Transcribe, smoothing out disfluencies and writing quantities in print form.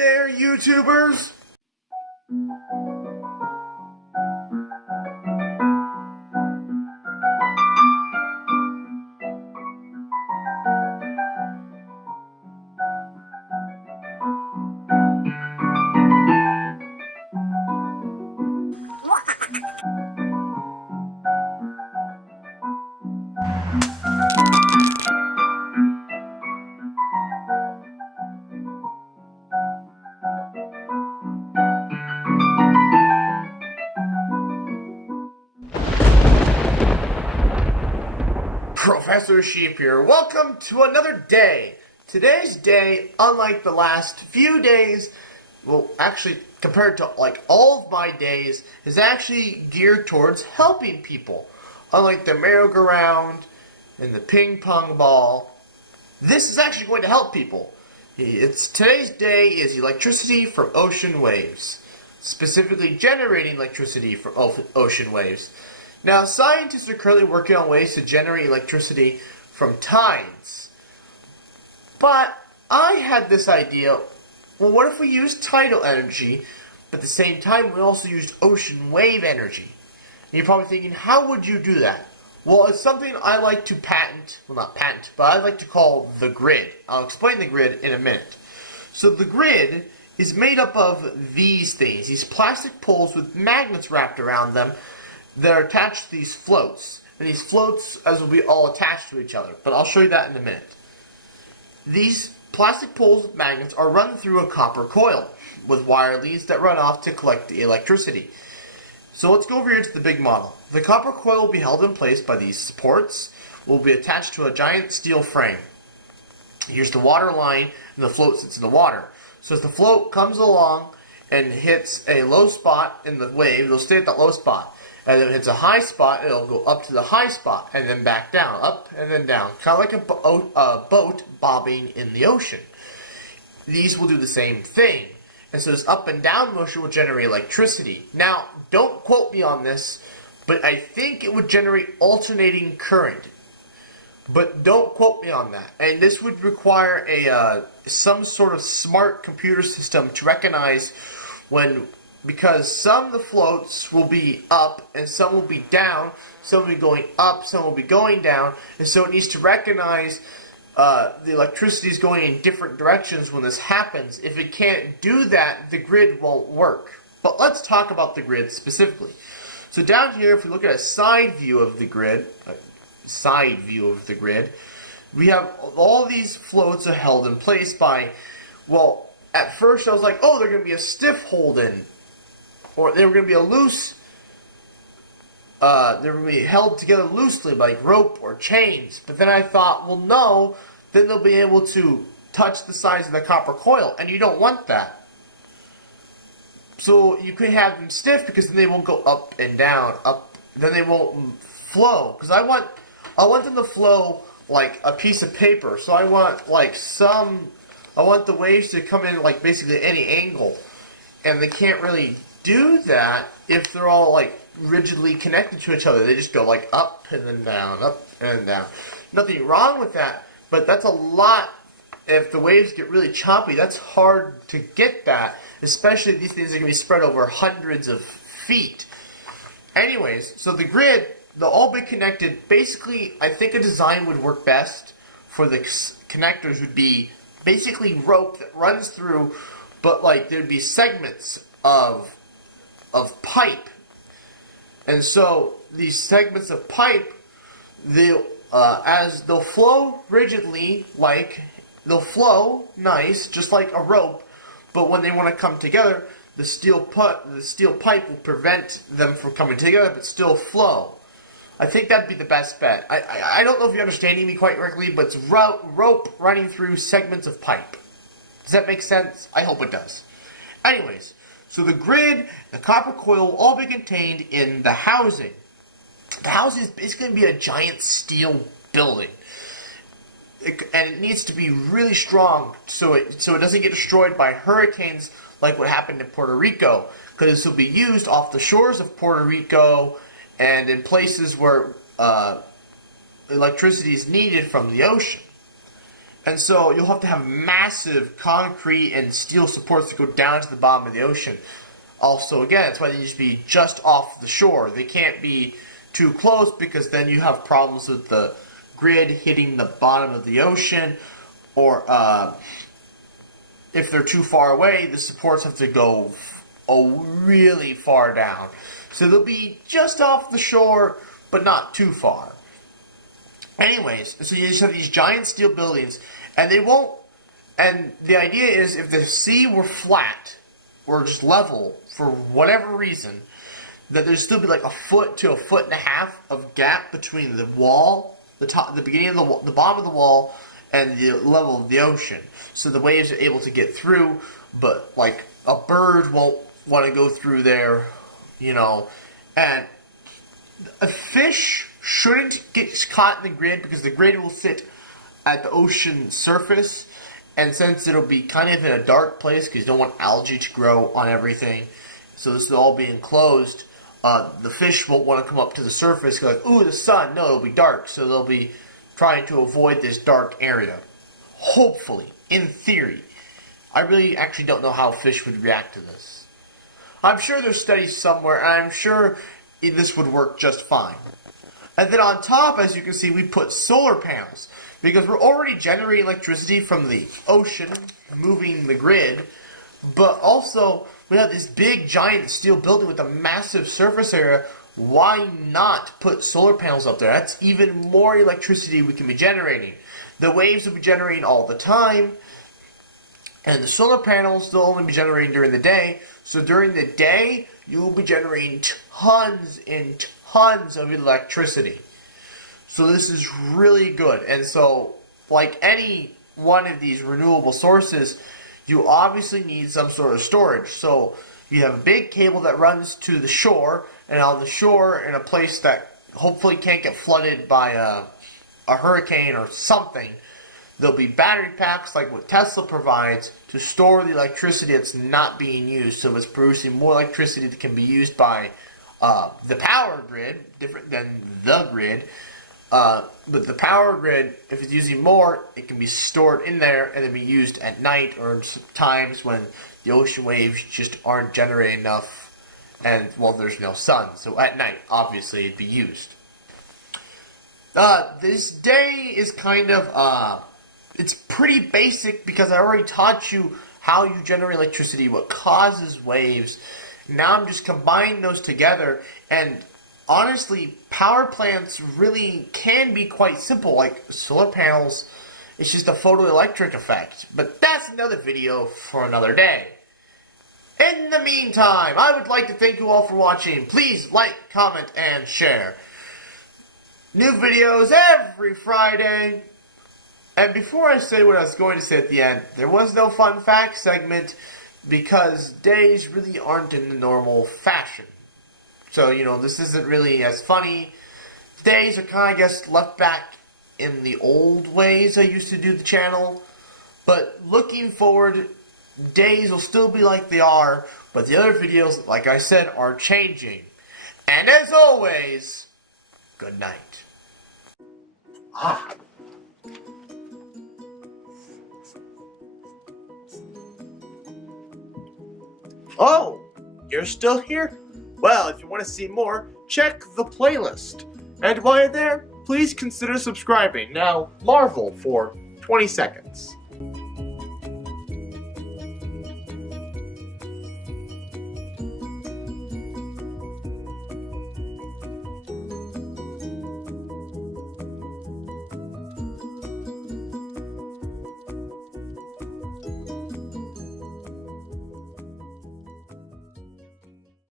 there, YouTubers! Professor Sheep here. Welcome to another day. Today's day, unlike the last few days, well, actually, compared to like all of my days, is actually geared towards helping people. Unlike the merry-go-round and the ping-pong ball, this is actually going to help people. Today's day is electricity from ocean waves, specifically generating electricity from ocean waves. Now, scientists are currently working on ways to generate electricity from tides. But I had this idea, well, what if we used tidal energy, but at the same time we also used ocean wave energy? And you're probably thinking, how would you do that? Well, it's something I like to patent, well, not patent, but I like to call the grid. I'll explain the grid in a minute. So the grid is made up of these things, these plastic poles with magnets wrapped around them, that are attached to these floats. And these floats, as will be all attached to each other. But I'll show you that in a minute. These plastic poles with magnets are run through a copper coil with wire leads that run off to collect the electricity. So let's go over here to the big model. The copper coil will be held in place by these supports, will be attached to a giant steel frame. Here's the water line, and the float sits in the water. So as the float comes along and hits a low spot in the wave, it'll stay at that low spot. And then if it's a high spot, it'll go up to the high spot, and then back down, up and then down. Kind of like a boat bobbing in the ocean. These will do the same thing. And so this up and down motion will generate electricity. Now, don't quote me on this, but I think it would generate alternating current. But don't quote me on that. And this would require some sort of smart computer system to recognize when... Because some of the floats will be up and some will be down, some will be going up, some will be going down, and so it needs to recognize the electricity is going in different directions when this happens. If it can't do that, the grid won't work. But let's talk about the grid specifically. So down here, if we look at a side view of the grid, we have all these floats are held in place by, well, at first I was like, oh, they're going to be a stiff hold-in. Or they were going to be a loose, they were going to be held together loosely like rope or chains. But then I thought, well, no, then they'll be able to touch the sides of the copper coil, and you don't want that. So you could have them stiff because then they won't go up and down, then they won't flow. Because I want them to flow like a piece of paper. So I want I want the waves to come in like basically any angle, and they can't really do that if they're all like rigidly connected to each other. They just go like up and then down, up and down. Nothing wrong with that, but that's a lot. If the waves get really choppy, that's hard to get that, especially these things are going to be spread over hundreds of feet. Anyways, so the grid, they'll all be connected. Basically, I think a design would work best for the connectors would be basically rope that runs through, but like there'd be segments of pipe, and so these segments of pipe, as they'll flow rigidly, like they'll flow nice, just like a rope. But when they want to come together, the steel pipe will prevent them from coming together, but still flow. I think that'd be the best bet. I don't know if you're understanding me quite correctly, but it's rope running through segments of pipe. Does that make sense? I hope it does. Anyways. So the grid, the copper coil will all be contained in the housing. The housing is basically going to be a giant steel building. And it needs to be really strong so it doesn't get destroyed by hurricanes like what happened in Puerto Rico. Because this will be used off the shores of Puerto Rico and in places where electricity is needed from the ocean. And so you'll have to have massive concrete and steel supports to go down to the bottom of the ocean. Also, again, that's why they need to be just off the shore. They can't be too close because then you have problems with the grid hitting the bottom of the ocean, or if they're too far away, the supports have to go really far down. So they'll be just off the shore, but not too far. Anyways, so you just have these giant steel buildings, and they won't, and the idea is if the sea were flat, or just level, for whatever reason, that there'd still be like a foot to a foot and a half of gap between the wall, the beginning of the bottom of the wall, and the level of the ocean. So the waves are able to get through, but like a bird won't want to go through there, you know, and a fish shouldn't get caught in the grid because the grid will sit at the ocean surface, and since it'll be kind of in a dark place because you don't want algae to grow on everything, so this will all be enclosed, the fish won't want to come up to the surface because, like, ooh, the sun, no, it'll be dark, so they'll be trying to avoid this dark area. Hopefully, in theory. I really actually don't know how fish would react to this. I'm sure there's studies somewhere, and I'm sure this would work just fine. And then on top, as you can see, we put solar panels, because we're already generating electricity from the ocean, moving the grid, but also we have this big giant steel building with a massive surface area. Why not put solar panels up there? That's even more electricity we can be generating. The waves will be generating all the time, and the solar panels will only be generating during the day. So during the day, you will be generating tons and tons of electricity. So this is really good. And so, like any one of these renewable sources, you obviously need some sort of storage. So you have a big cable that runs to the shore, and on the shore, in a place that hopefully can't get flooded by a hurricane or something, there'll be battery packs like what Tesla provides to store the electricity that's not being used. So it's producing more electricity that can be used by the power grid, different than the grid. But the power grid, if it's using more, it can be stored in there and then be used at night or times when the ocean waves just aren't generating enough and, well, there's no sun. So at night, obviously, it'd be used. This day is kind of, it's pretty basic because I already taught you how you generate electricity, what causes waves. Now I'm just combining those together, and honestly, power plants really can be quite simple, like solar panels. It's just a photoelectric effect, but that's another video for another day. In the meantime, I would like to thank you all for watching. Please like, comment, and share. New videos every Friday. And before I say what I was going to say at the end, there was no fun fact segment because days really aren't in the normal fashion. So, you know, this isn't really as funny. Days are kind of, I guess, left back in the old ways I used to do the channel. But looking forward, days will still be like they are, but the other videos, like I said, are changing. And as always, good night. Oh, you're still here? Well, if you want to see more, check the playlist. And while you're there, please consider subscribing. Now, Marvel for 20 seconds.